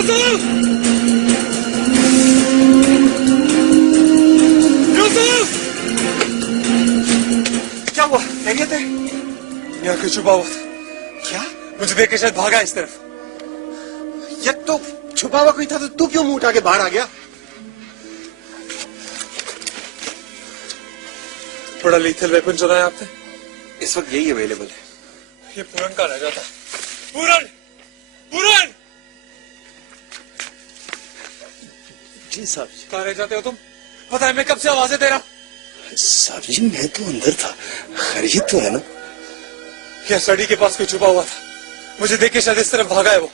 यूसुफ! यूसुफ! क्या हुआ? खैरियत है? यहाँ कोई छुपा हुआ था। क्या? मुझे देख के शायद भागा इस तरफ। ये तो छुपा हुआ कोई था तो तू क्यों मुंह उठा के बाहर आ गया? बड़ा लीथल वेपन चुनाया आपने। इस वक्त यही अवेलेबल है। ये पूरन का रह जाता। पूरन! पूरन! जी साहब जी। कहाँ रह जाते हो तुम? पता है मैं कब से आवाजें दे रहा। साहब जी मैं तो अंदर था। खैरियत तो है ना? क्या स्टडी के पास कोई छुपा हुआ था? मुझे देख के शायद इस तरफ भागा है वो।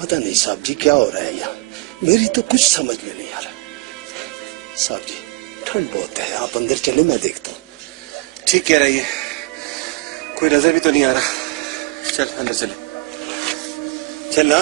पता नहीं साहब जी क्या हो रहा है यहाँ। मेरी तो कुछ समझ में नहीं आ रहा। साहब जी ठंड बहुत है, आप अंदर चले मैं देखता हूँ। ठीक कह रही है, कोई नजर भी तो नहीं आ रहा। चल अंदर चले। चल ना।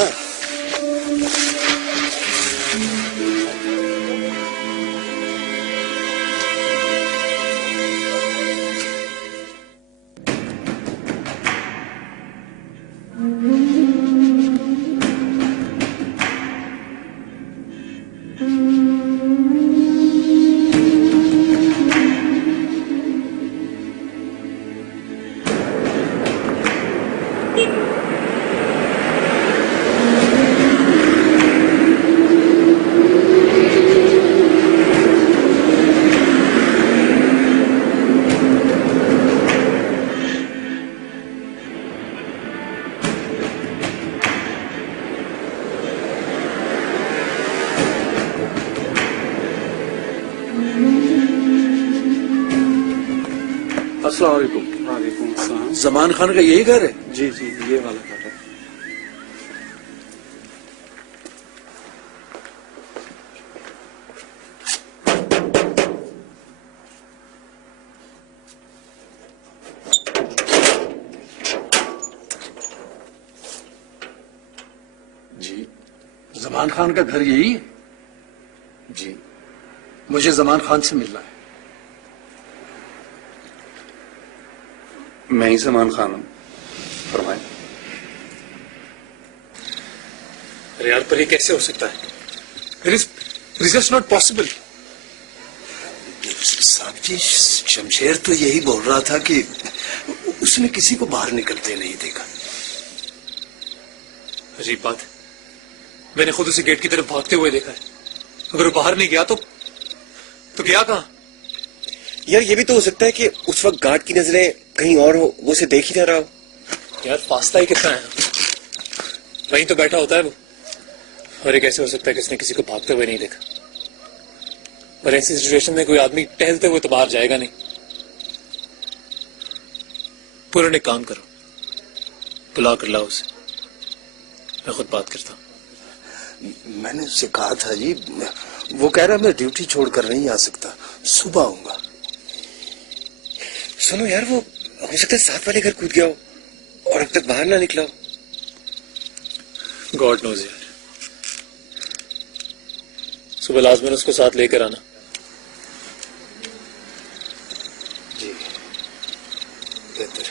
अस्सलाम वालेकुम। वालेकुम अस्सलाम। जमान खान का यही घर है? जी जी ये वाला घर है। जी जमान खान का घर यही है? जी मुझे जमान खान से मिलना है। मैं ही सलमान खान हूँ, फरमाएं। अरे यार पर ये कैसे हो सकता है? It is just not possible. साहब जी शमशेर तो यही बोल रहा था कि उसने किसी को बाहर निकलते नहीं देखा। अजीब बात है, मैंने खुद उसे गेट की तरफ भागते हुए देखा है। अगर वो बाहर नहीं गया तो गया कहाँ? यार ये भी तो हो सकता है कि उस वक्त गार्ड की नजरें कहीं और हो, वो उसे देख ही ना रहा हो। यार फासला ही कितना है, वहीं तो बैठा होता है वो। और ये कैसे हो सकता है कि उसने किसी को भागते हुए नहीं देखा? और ऐसी सिचुएशन में कोई आदमी टहलते हुए तो बाहर जाएगा नहीं। पूरा एक काम करो, बुला कर लाओ उसे, मैं खुद बात करता हूँ। मैंने उससे कहा था जी, वो कह रहा मैं ड्यूटी छोड़कर नहीं आ सकता, सुबह आऊंगा। सुनो यार, वो हो सकता है साथ वाले घर कूद गया हो और अब तक बाहर ना निकला हो। गॉड नोज यार। सुबह लाजमन उसको साथ लेकर आना। जी बेहतर है।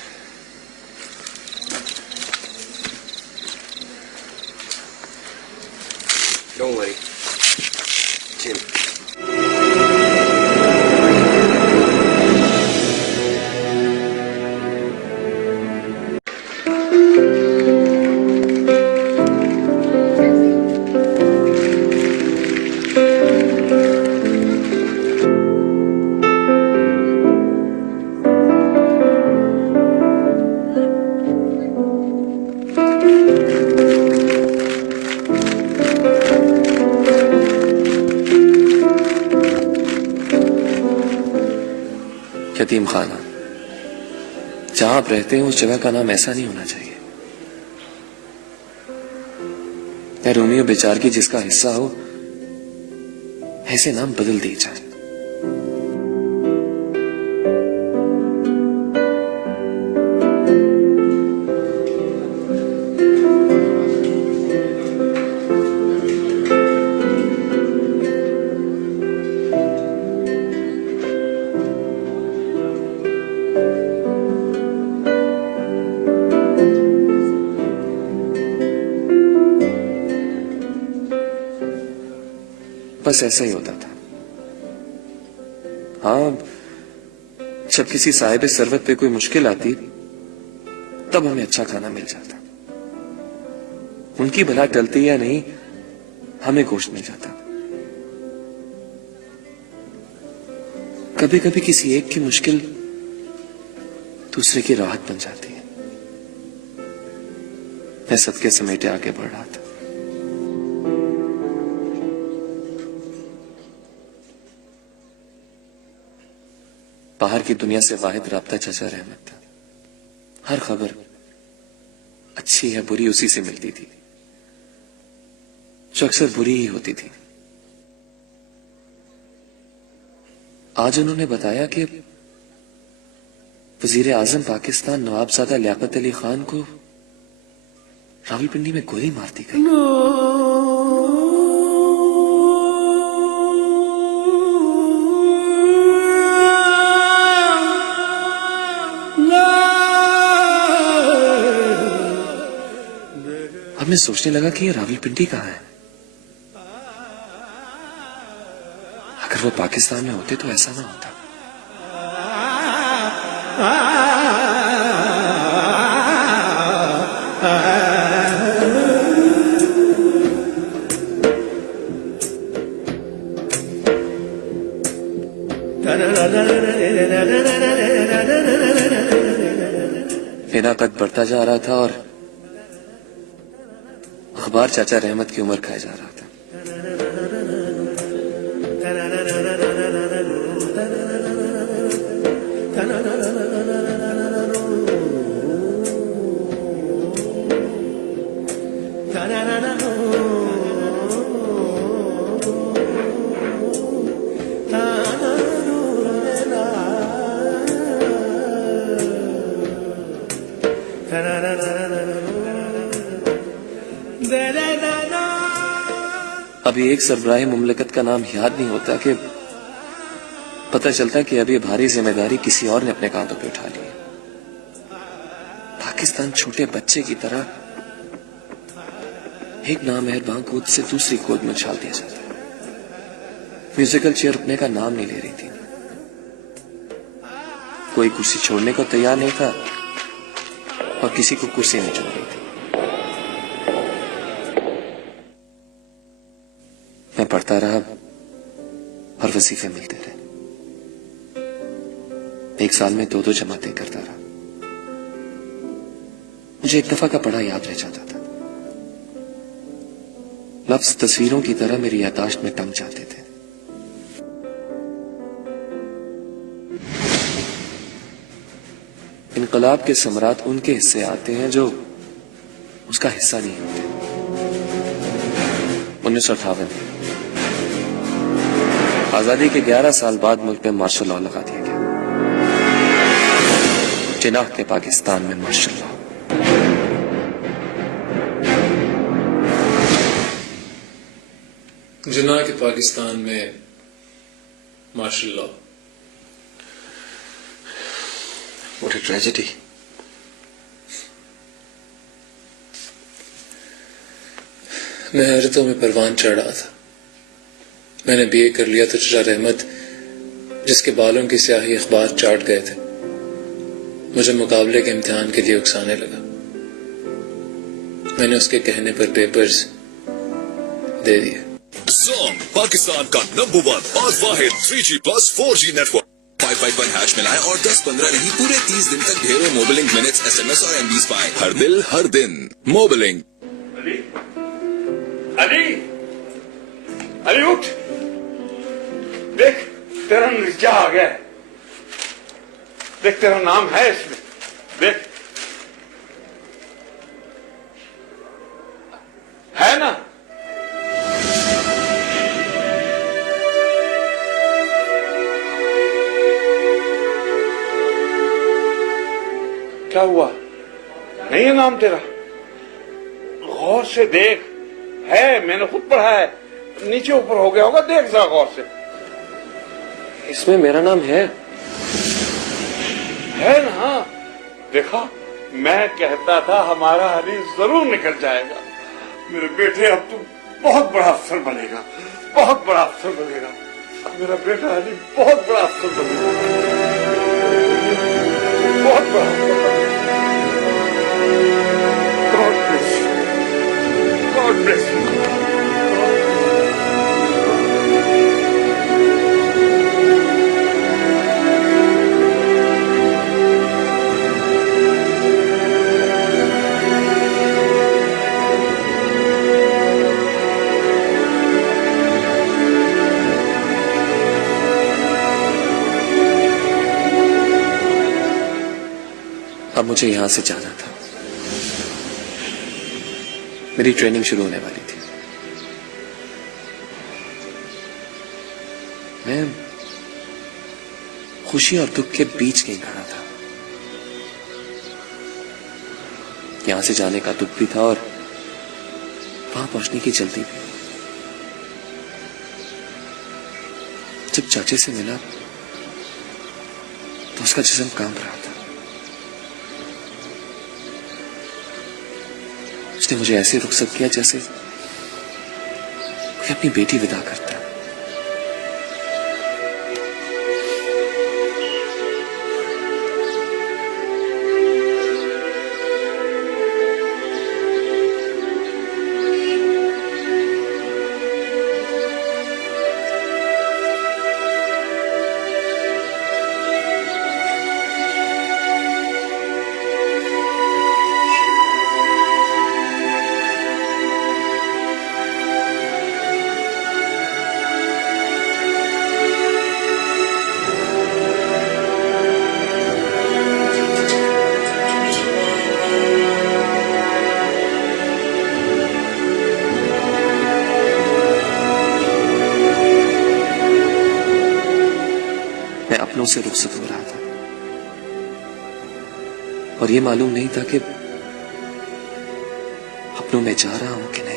Don't worry, chill. यतीम खाना, जहां आप रहते हैं उस जगह का नाम ऐसा नहीं होना चाहिए। या रोमियो बेचार की जिसका हिस्सा हो, ऐसे नाम बदल दिए जाए। बस ऐसा ही होता था। हाँ, जब किसी साहिब सरवत पे कोई मुश्किल आती तब हमें अच्छा खाना मिल जाता। उनकी भला टलती या नहीं, हमें गोश्त मिल जाता। कभी कभी किसी एक की मुश्किल दूसरे की राहत बन जाती है। मैं सबके समेटे आगे बढ़ रहा था। बाहर की दुनिया से वाहिद राब्ता चचा रहमत था। हर खबर अच्छी है बुरी उसी से मिलती थी, जो अक्सर बुरी ही होती थी। आज उन्होंने बताया कि वजीर आजम पाकिस्तान नवाबजादा लियाकत अली खान को रावलपिंडी में गोली मार दी गई। अब मैं सोचने लगा कि ये रावलपिंडी कहां है। अगर वो पाकिस्तान में होते तो ऐसा ना होता। मेरा कद बढ़ता जा रहा था और अखबार चाचा रहमत की उम्र खाए जा रहा था। अभी एक सरबराह मुमलकत का नाम याद नहीं होता कि पता चलता कि अभी भारी जिम्मेदारी किसी और ने अपने कांधों पे उठा ली है। पाकिस्तान छोटे बच्चे की तरह एक नामेहरबान गोद से दूसरी गोद में उछाल दिया जाता है। म्यूजिकल चेयर रुकने का नाम नहीं ले रही थी। कोई कुर्सी छोड़ने को तैयार नहीं था और किसी को कुर्सी नहीं छोड़ रही थी। मैं पढ़ता रहा और वजीफे मिलते रहे। एक साल में 2-2 जमातें करता रहा। मुझे एक दफा का पढ़ा याद रह जाता था। लफ्ज तस्वीरों की तरह मेरी याददाश्त में टंग जाते थे। इनकलाब के सम्राट उनके हिस्से आते हैं जो उसका हिस्सा नहीं होते। 1958 आजादी के 11 साल बाद मुल्क में मार्शल लॉ लगा दिया गया। जिनाह के पाकिस्तान में मार्शल लॉ। जिनाह के पाकिस्तान में martial law. What a tragedy. मैं हैरतों में परवान चढ़ रहा था। मैंने बीए कर लिया तो चचा रहमत, जिसके बालों की स्याही अखबार चाट गए थे, मुझे मुकाबले के इम्तिहान के लिए उकसाने लगा। मैंने उसके कहने पर पेपर्स दे दिए। Zone पाकिस्तान का नंबर 1 और वाहिद 3G plus 4G network. 551 hash मिलाएं और 10-15 नहीं पूरे 30 दिन तक ढेरों मोबिलिंग मिनट्स, SMS और MBs पाएं। हर दिल हर दिन मोबिलिंग। अली अली अली उठ, देख तेरा नतीजा आ गया है। देख तेरा नाम है इसमें, देख है ना। क्या हुआ, नहीं है नाम तेरा? गौर से देख, है, मैंने खुद पढ़ा है। नीचे ऊपर हो गया होगा, देख जरा गौर से। इसमें मेरा नाम है ना? देखा, मैं कहता था हमारा हरी जरूर निकल जाएगा। मेरे बेटे अब तू बहुत बड़ा अफसर बनेगा, बहुत बड़ा अफसर बनेगा। मेरा बेटा अली बहुत बड़ा अफसर बनेगा, बहुत बड़ा अफसर बनेगा। God bless you, God bless you. अब मुझे यहां से जाना था। मेरी ट्रेनिंग शुरू होने वाली थी। मैं खुशी और दुख के बीच कहीं खड़ा था। यहां से जाने का दुख भी था और वहां पहुंचने की जल्दी भी। जब चाचे से मिला तो उसका जिस्म कांप रहा था। उसने मुझे ऐसे रुखसत किया जैसे कोई अपनी बेटी विदा करता है। मैं अपनों से रुखसत हो रहा था और ये मालूम नहीं था कि अपनों में जा रहा हूं कि नहीं।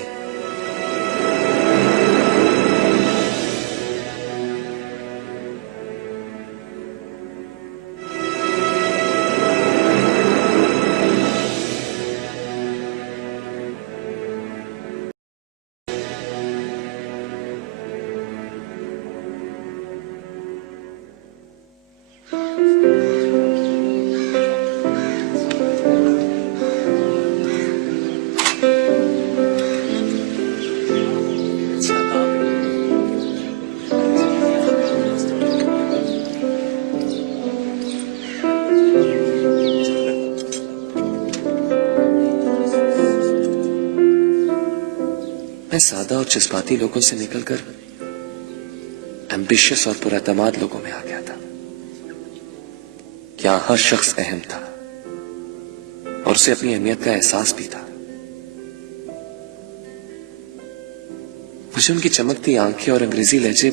मैं सादा और जज्बाती लोगों से निकलकर एम्बिशियस और पुरअतमाद लोगों में आ गया था। यहां हर शख्स अहम था और उसे अपनी अहमियत का एहसास भी था। मुझे उनकी चमकती आंखें और अंग्रेजी लहजे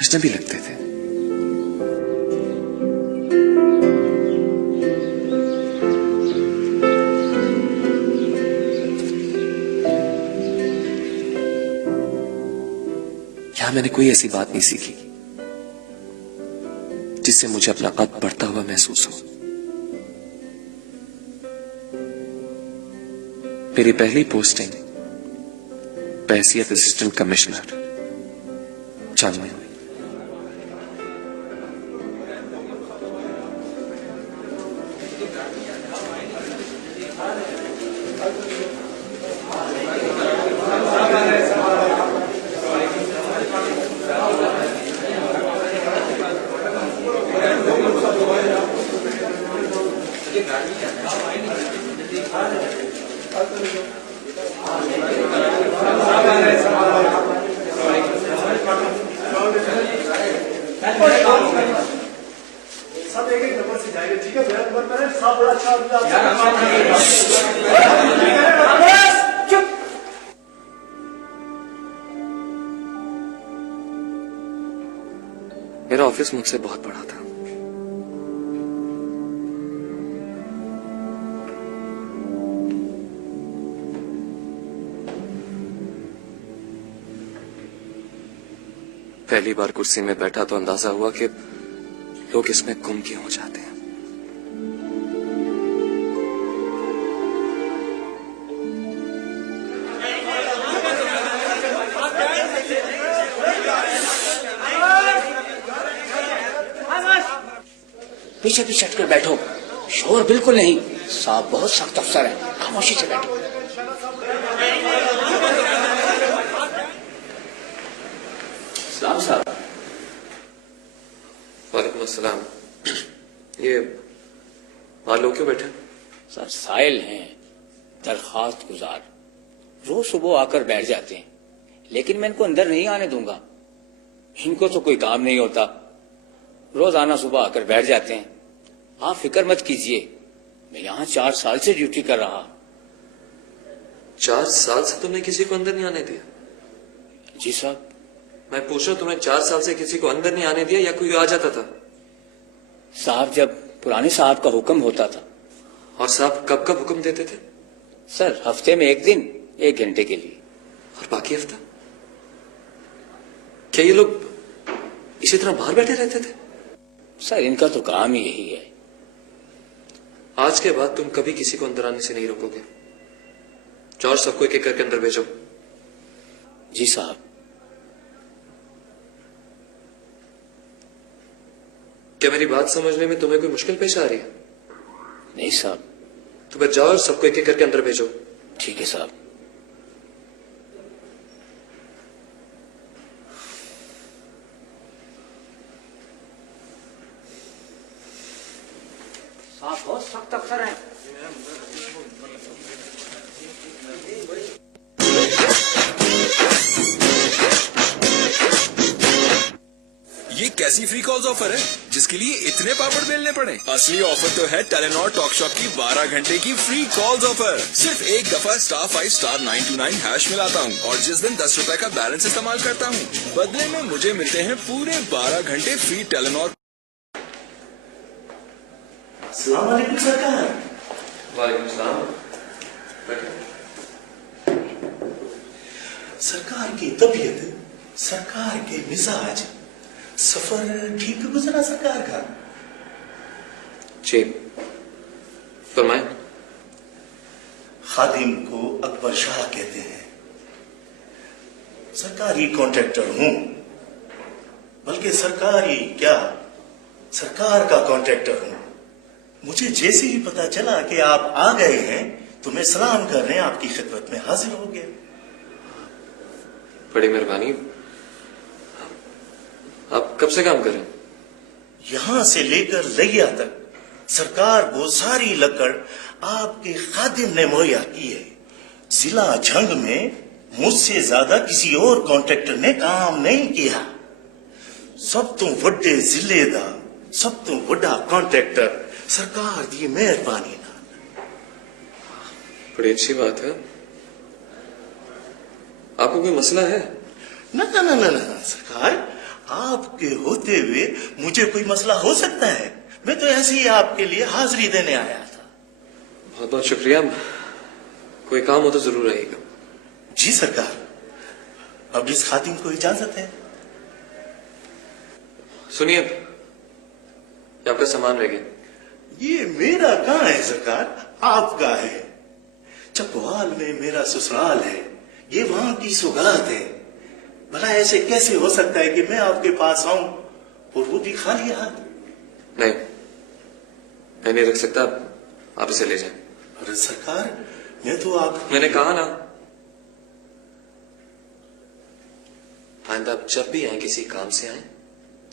अजनबी लगते थे। यहां मैंने कोई ऐसी बात नहीं सीखी जिससे मुझे अपना कद बढ़ता हुआ महसूस हो। मेरी पहली पोस्टिंग बहैसियत असिस्टेंट कमिश्नर चांद में हुई। सब एक एक नंबर से जाएंगे, ठीक है? मेरा नंबर पर है, सब बड़ा अच्छा चुप। मेरा ऑफिस मुझसे बहुत बड़ा था। पहली बार कुर्सी में बैठा तो अंदाजा हुआ कि लोग इसमें गुम क्यों हो जाते हैं। पीछे पीछे हटकर बैठो, शोर बिल्कुल नहीं। साहब बहुत सख्त अफसर है, खामोशी से बैठो। सलाम साहब। वालेकुम अस्सलाम। ये वहां लोग क्यों बैठे? सर साइल हैं, दरखास्त गुजार, रोज सुबह आकर बैठ जाते हैं, लेकिन मैं इनको अंदर नहीं आने दूंगा। इनको तो कोई काम नहीं होता, रोजाना सुबह आकर बैठ जाते हैं। आप फिक्र मत कीजिए, मैं यहाँ 4 साल से ड्यूटी कर रहा। 4 साल से तुमने किसी को अंदर नहीं आने दिया? जी साहब। मैं पूछ रहा हूं, तुमने 4 साल से किसी को अंदर नहीं आने दिया या कोई आ जाता था? साहब जब पुराने साहब का हुक्म होता था। और साहब कब कब हुक्म देते थे? सर हफ्ते में 1 दिन 1 घंटे के लिए। और बाकी हफ्ता क्या ये लोग इसी तरह बाहर बैठे रहते थे? सर इनका तो काम ही यही है। आज के बाद तुम कभी किसी को अंदर आने से नहीं रोकोगे। जॉर्ज सबको एक एक करके अंदर भेजो। जी साहब। क्या मेरी बात समझने में तुम्हें कोई मुश्किल पेश आ रही है? नहीं साहब। तो फिर जाओ और सबको एक एक करके अंदर भेजो। ठीक है साहब। साहब बहुत सख्त अफसर हैं। ये कैसी फ्री कॉल्स ऑफर है जिसके लिए इतने पापड़ बेलने पड़े? असली ऑफर तो है टेलीनॉर टॉक शॉप की 12 घंटे की फ्री कॉल्स ऑफर। सिर्फ एक दफा *5*929# मिलाता हूँ और जिस दिन 10 रुपए का बैलेंस इस्तेमाल करता हूँ, बदले में मुझे मिलते हैं पूरे 12 घंटे फ्री टेलीनॉर। अस्सलाम वालेकुम सरकार। वालेकुम सलाम। सरकार की तबीयत, सरकार के मिजाज, सफर ठीक गुजरा सरकार का? जी फरमाएं। खादिम को अकबर शाह कहते हैं। सरकारी कॉन्ट्रैक्टर हूं, बल्कि सरकारी क्या, सरकार का कॉन्ट्रैक्टर हूं। मुझे जैसे ही पता चला कि आप आ गए हैं तो मैं सलाम करने आपकी खिदमत में हाजिर हो गया। बड़ी मेहरबानी। आप कब से काम कर रहे हैं? यहां से लेकर लैया तक सरकार को सारी लकड़ आपके खादिम ने मुहैया की है। जिला झंग में मुझसे ज्यादा किसी और कॉन्ट्रैक्टर ने काम नहीं किया। सब तो वड्डे जिले दा, सब तो वड्डा कॉन्ट्रैक्टर सरकार दी मेहरबानी ना। बड़ी अच्छी बात है। आपको कोई मसला है? ना ना ना ना ना सरकार, आपके होते हुए मुझे कोई मसला हो सकता है? मैं तो ऐसे ही आपके लिए हाजिरी देने आया था। बहुत बहुत शुक्रिया। कोई काम हो तो जरूर आइएगा। जी सरकार। अब इस खातिम को इजाजत है। सुनिए, ये आपका सामान रह गया। ये मेरा कहाँ है सरकार, आपका है। चकवाल में मेरा ससुराल है, ये वहां की सौगात है। भला ऐसे कैसे हो सकता है कि मैं आपके पास आऊं और वो भी खाली हाथ? नहीं, मैं नहीं रख सकता। आप इसे ले जाएं। अरे सरकार, मैं तो आप, मैंने कहा ना, आइंदा आप जब भी आए किसी काम से आए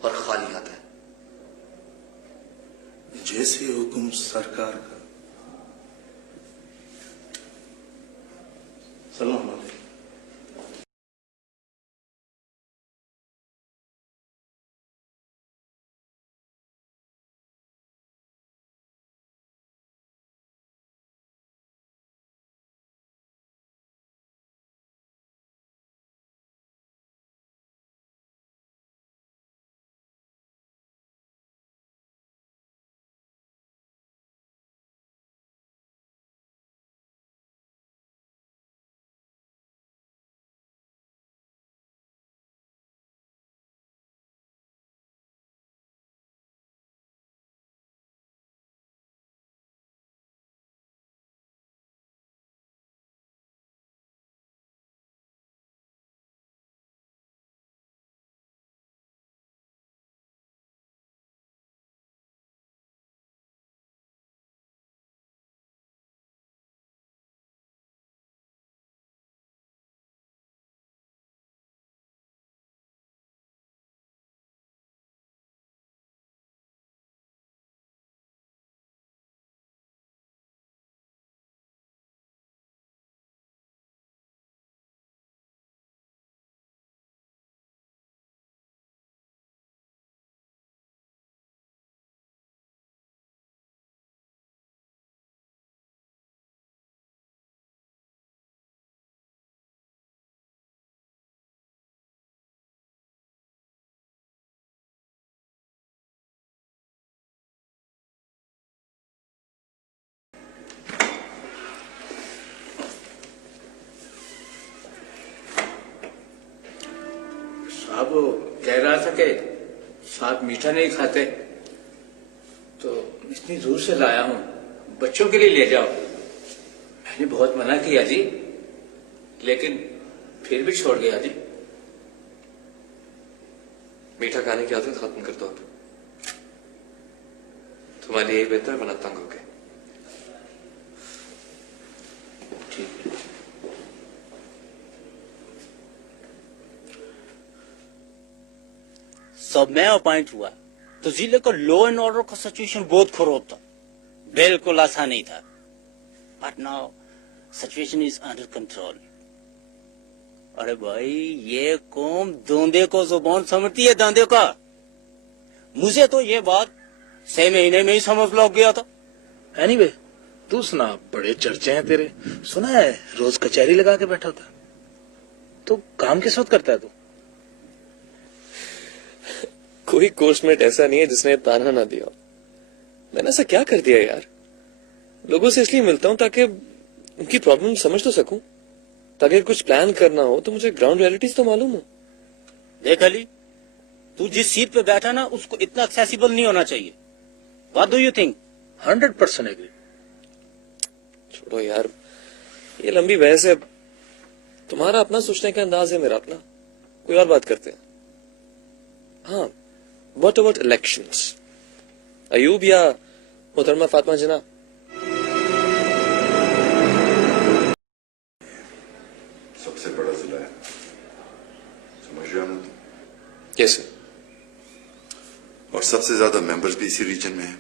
और खाली हाथ आए। जैसे हुक्म सरकार का। सलाम अलैकुम। साहब वो कह रहा था कि साहब मीठा नहीं खाते, तो इतनी दूर से लाया हूं, बच्चों के लिए ले जाओ। मैंने बहुत मना किया जी, लेकिन फिर भी छोड़ गया जी। मीठा खाने की आदत खत्म कर दो आप, तुम्हारे यही बेहतर, वरना तंग हो गए। ठीक है। सब मैं अपॉइंट हुआ तो जिले का लॉ एंड ऑर्डर का सिचुएशन बहुत खराब था, बिल्कुल आसान नहीं था। But now situation is under control. अरे भाई, ये कौम धोंधे को जुबान समझती है, धंधे का। मुझे तो ये बात 6 महीने में ही समझ लग गया था। एनीवे, तू सुना, बड़े चर्चे हैं तेरे। सुना है रोज कचहरी लगा के बैठा होता। तो काम किस वक्त करता है तू? कोई कोर्समेट ऐसा नहीं है जिसने ताना ना दिया। मैंने ऐसा क्या कर दिया यार? लोगों से इसलिए मिलता हूं ताकि उनकी प्रॉब्लम समझ तो सकूं, ताकि कुछ प्लान करना हो तो मुझे ग्राउंड रियलिटीज तो मालूम हो। देख अली, तू जिस सीट पे बैठा ना, उसको इतना एक्सेसिबल नहीं होना चाहिए। What do you think? 100% agree. छोड़ो यार, ये लंबी बहस है। तुम्हारा अपना सोचने का अंदाज है, मेरा अपना। कोई और बात करते हैं। हाँ, व्हाट अबाउट इलेक्शंस? अयूब या मोहतरमा फातिमा जिना? सबसे बड़ा जिला है, समझ रहे हो ना तुम? कैसे? और सबसे ज्यादा मेंबर्स भी इसी रीजन में हैं।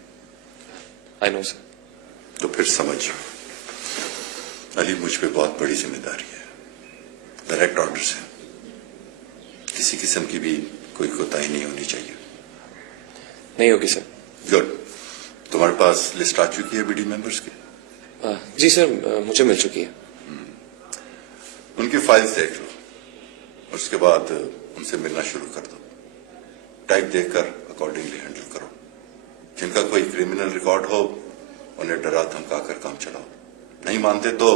I know sir. तो फिर समझ जाओ, अली, मुझ पे बहुत बड़ी जिम्मेदारी है। डायरेक्ट ऑर्डर्स है, किसी किस्म की भी कोई कोताही नहीं होनी चाहिए। नहीं होगी सर। गुड। तुम्हारे पास लिस्ट आ चुकी है बीडी मेंबर्स की? जी सर, मुझे मिल चुकी है। उनकी फाइल्स देख लो, उसके बाद उनसे मिलना शुरू कर दो। टाइप देखकर अकॉर्डिंगली हैंडल करो। जिनका कोई क्रिमिनल रिकॉर्ड हो, उन्हें डरा धमका कर काम चलाओ। नहीं मानते तो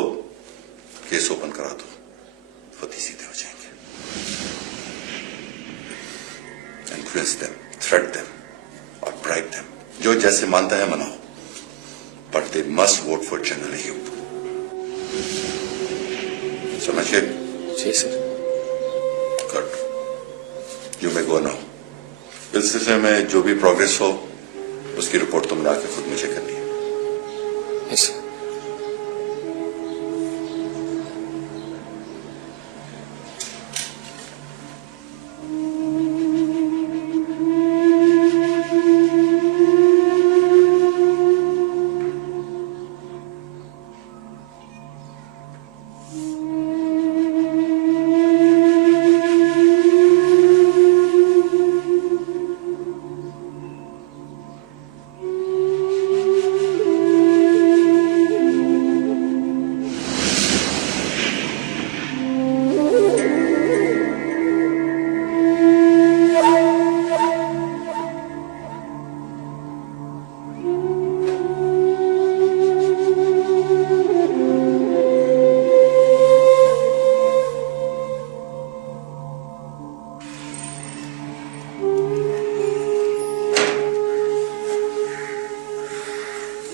केस ओपन करा दो, फती सीधे हो जाएंगे। इन्फ्लुएंस देम, थ्रेट देम और ब्राइब देम। जो जैसे मानता है मनाओ, but they must vote for general Ayub. समझ गए? जी sir. Good, you may go now. इस सिलसिले में जो भी प्रोग्रेस हो, उसकी रिपोर्ट तुमने आके खुद मुझे करनी है। Yes sir.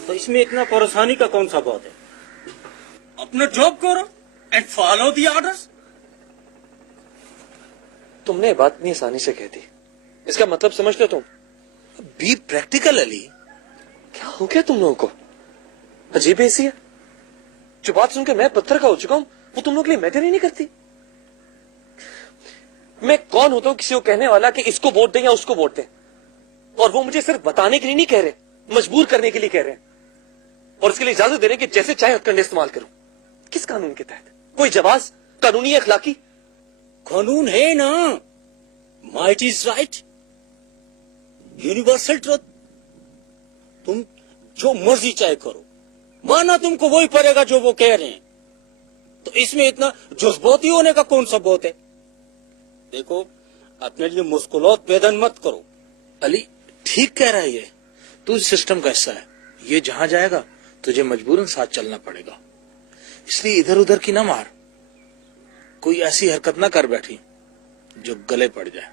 तो इसमें इतना परेशानी का कौन सा बात है? अपना जॉब करो एंड फॉलो द ऑर्डर्स। तुमने ये बात इतनी आसानी से कह दी, इसका मतलब समझ लो तुम। Be practical Ali. क्या हो गया तुम लोगों को? अजीब ऐसी है। जो बात सुनकर मैं पत्थर का हो चुका हूं, वो तुम लोग के लिए मैटर ही नहीं करती। मैं कौन होता हूं किसी को कहने वाला कि इसको वोट दें या उसको वोट दें? और वो मुझे सिर्फ बताने के लिए नहीं कह रहे, मजबूर करने के लिए कह रहे हैं। और इसके लिए इजाजत दे रहे हैं कि जैसे चाहे हथकंडे इस्तेमाल करूं। किस कानून के तहत? कोई जवाब कानूनी अखलाकी? कानून है ना, might is right, universal truth. तुम जो मर्जी चाहे करो, माना तुमको वही पड़ेगा जो वो कह रहे हैं। तो इसमें इतना जज्बाती होने का कौन सा बात है? देखो, अपने लिए मुश्किलात पैदा मत करो। अली ठीक कह रहा है ये। तू इस सिस्टम का हिस्सा है। ये जहां जाएगा तुझे मजबूरन साथ चलना पड़ेगा। इसलिए इधर उधर की ना मार, कोई ऐसी हरकत ना कर बैठी जो गले पड़ जाए।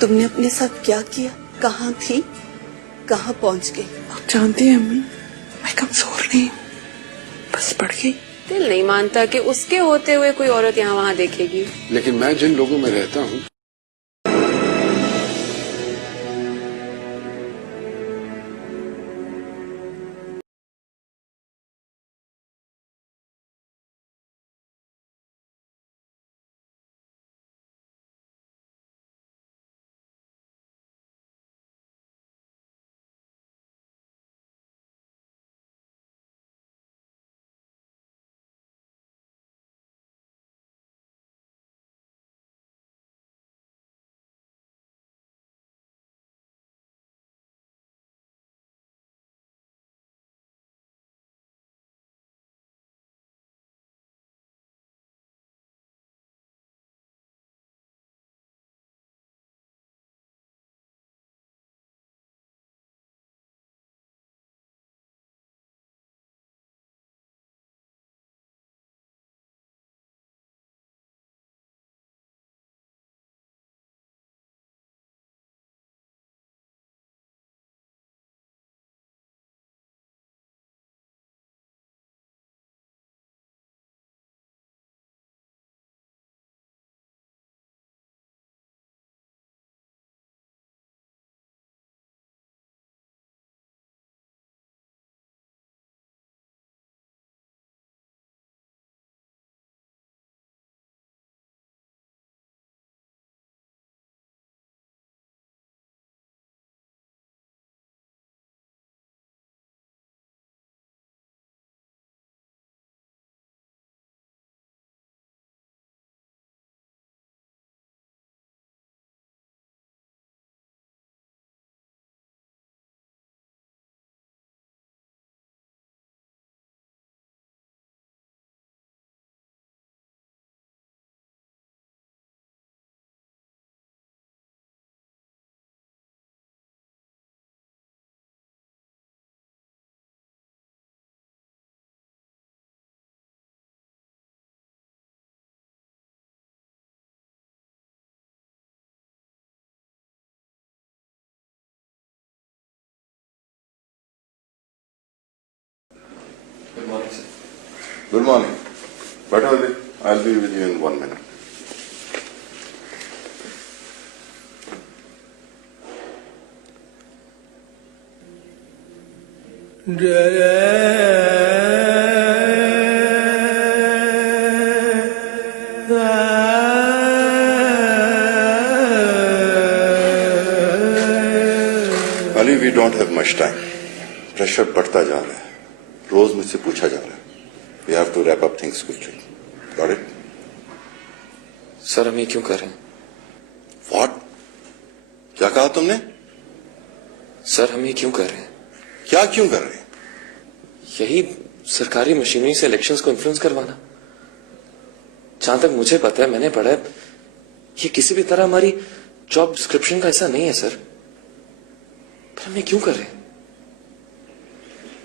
तुमने अपने साथ क्या किया, कहाँ थी, कहाँ पहुँच गई? आप जानती हैं अम्मी, मैं कमजोर नहीं, बस पड़ गई। दिल नहीं मानता कि उसके होते हुए कोई औरत यहाँ वहाँ देखेगी। लेकिन मैं जिन लोगों में रहता हूँ Good morning. Better, I'll be with you in 1 minute. Ali, we don't have much time. Pressure बढ़ता जा रहा है. रोज मुझसे पूछा जा रहा है. We have to wrap up things quickly. Got it? Sir हम ये क्यों कर रहे हैं? What? क्या कहा तुमने? सर हम ये क्यों कर रहे हैं? क्या क्यों कर रहे हैं? यही सरकारी मशीनरी से इलेक्शंस को इन्फ्लुएंस करवाना। जहां तक मुझे पता है, मैंने पढ़ा है, ये किसी भी तरह हमारी जॉब डिस्क्रिप्शन का ऐसा नहीं है सर। पर हम ये क्यों कर रहे हैं?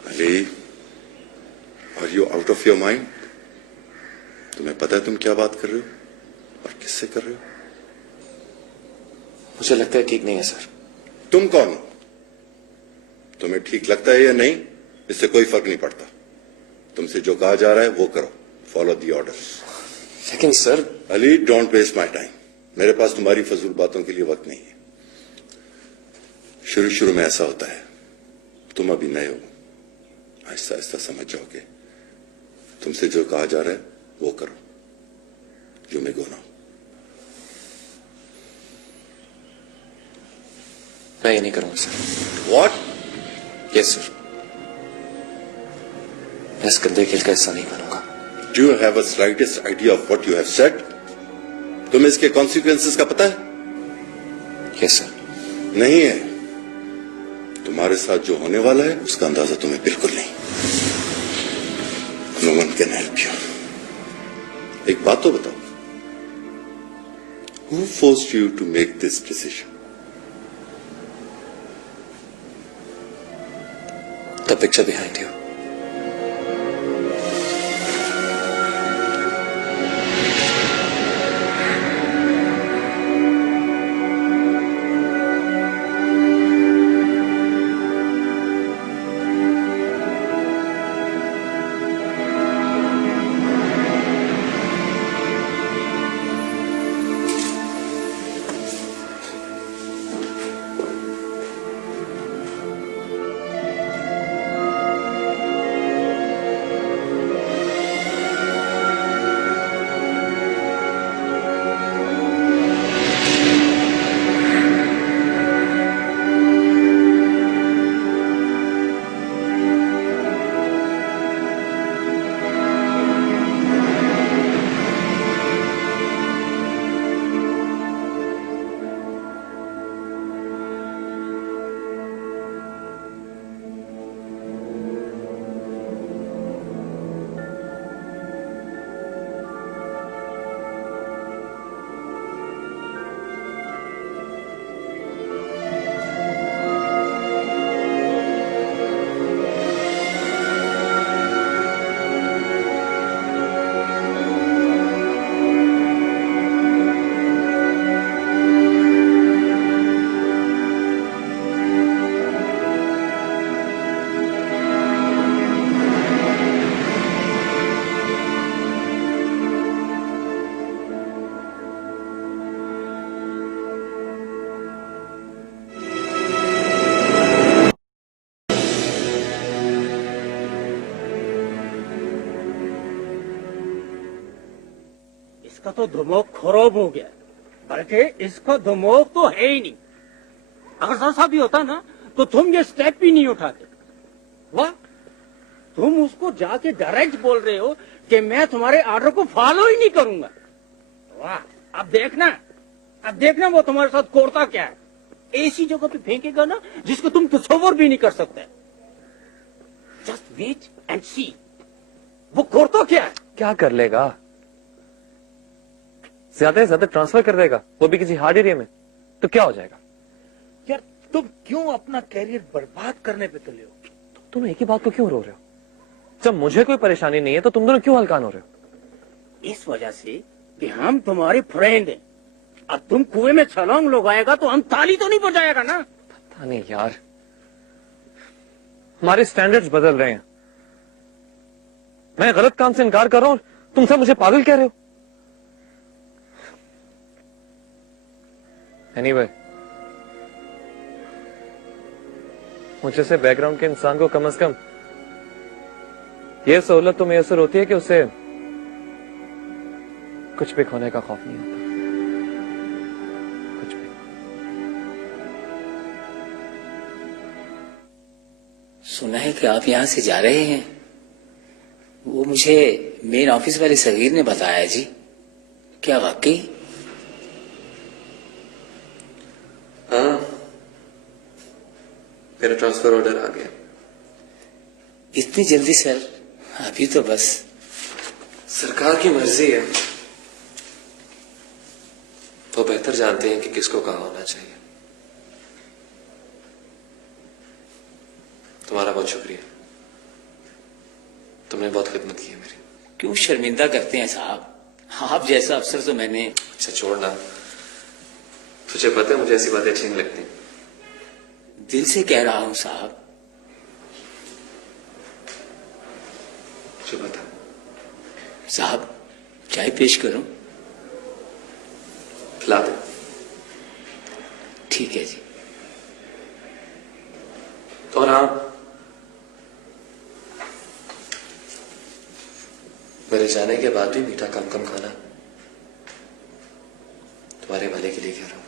Ali, Are you out of your mind? तुम्हें पता है तुम क्या बात कर रहे हो और किससे कर रहे हो? मुझे लगता है ठीक नहीं है सर। तुम कौन हो? तुम्हें ठीक लगता है या नहीं, इससे कोई फर्क नहीं पड़ता। तुमसे जो कहा जा रहा है वो करो। Follow the orders. लेकिन sir. Ali, don't waste my time. मेरे पास तुम्हारी फजूल बातों के लिए वक्त नहीं है। शुरू शुरू में ऐसा होता है, तुम अभी नए हो, आहिस्ता आहिस्ता समझ जाओगे। तुमसे जो कहा जा रहा है वो करो। You may go now. मैं ये नहीं करूंगा सर। व्हाट? Yes sir. मैं इस गंदे खेल का हिस्सा नहीं बनूंगा। Do you have a slightest idea of what you have said? तुम्हें इसके कॉन्सिक्वेंसेस का पता है? Yes sir. नहीं है। तुम्हारे साथ जो होने वाला है उसका अंदाजा तुम्हें बिल्कुल नहीं। No one can help you. एक बात तो बताओ, who forced you to make this decision? The picture behind you. इसका तो दिमाग खराब हो गया, बल्कि इसका दिमाग तो है ही नहीं। अगर ऐसा भी होता ना तो तुम ये स्टेप भी नहीं उठाते। वाह, तुम उसको जाके डायरेक्ट बोल रहे हो कि मैं तुम्हारे ऑर्डर को फॉलो ही नहीं करूंगा। वाह, अब देखना वो तुम्हारे साथ कोरता क्या है। ऐसी जगह पे फेंकेगा ना जिसको तुम तस्वर भी नहीं कर सकते। जस्ट वेट एंड सी वो कोरता क्या है। क्या कर लेगा? ज्यादा से ज्यादा ट्रांसफर कर देगा, वो भी किसी हार्ड एरिया में, तो क्या हो जाएगा? यार तुम क्यों अपना कैरियर बर्बाद करने पे तुले हो? तुम एक ही बात को क्यों रो रहे हो? जब मुझे कोई परेशानी नहीं है तो तुम दोनों क्यों हल्कान हो रहे हो? इस वजह से कि हम तुम्हारे फ्रेंड हैं। अब तुम कुएं में छलांग लगाएगा तो हम ताली तो नहीं बजाएगा ना। पता नहीं यार, हमारे स्टैंडर्ड्स बदल रहे हैं। मैं गलत काम से इनकार कर रहा हूं और तुम सब मुझे पागल कह रहे हो। एनीवे, मुझे से बैकग्राउंड के इंसान को कम से कम यह सहूलत तो मैसर होती है कि उसे कुछ भी खोने का खौफ नहीं होता। कुछ भी। सुना है कि आप यहां से जा रहे हैं। वो मुझे मेन ऑफिस वाले सगीर ने बताया जी। क्या वाकई? हाँ, मेरा ट्रांसफर ऑर्डर आ गया। इतनी जल्दी सर? अभी तो बस। सरकार की मर्जी है, वो बेहतर जानते हैं कि किसको कहाँ होना चाहिए। तुम्हारा बहुत शुक्रिया, तुमने बहुत खिदमत की है मेरी। क्यों शर्मिंदा करते हैं साहब? आप जैसा अफसर तो मैंने। अच्छा छोड़ना, तुझे पता है मुझे ऐसी बातें अच्छी नहीं लगती। दिल से कह रहा हूं साहब। मुझे बता। साहब, चाय पेश करूं? ला दे। ठीक है जी। और हाँ, मेरे जाने के बाद भी मीठा कम कम खाना, तुम्हारे भले के लिए कह रहा हूं।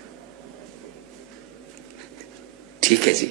ठीक है जी।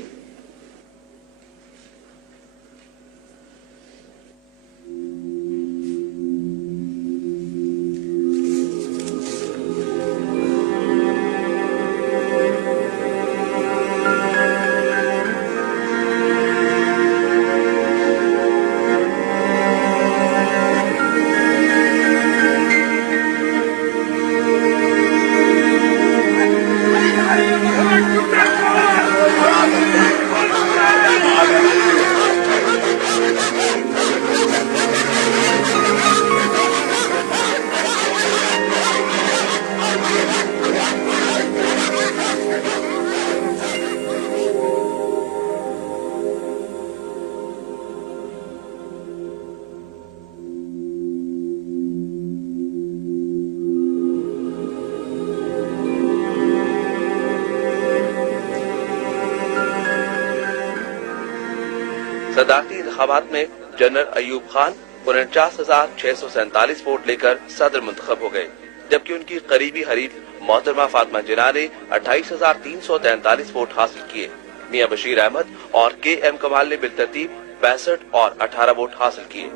सदारती इंतखाबात में जनरल अयूब खान 49,647 वोट लेकर सदर मुंतखब हो गए, जबकि उनकी करीबी हरीफ मोहतरमा फातिमा जिन्ना ने 28,343 वोट हासिल किए। मियां बशीर अहमद और KM कमाल ने बिलतरतीब 65 और 18 वोट हासिल किए।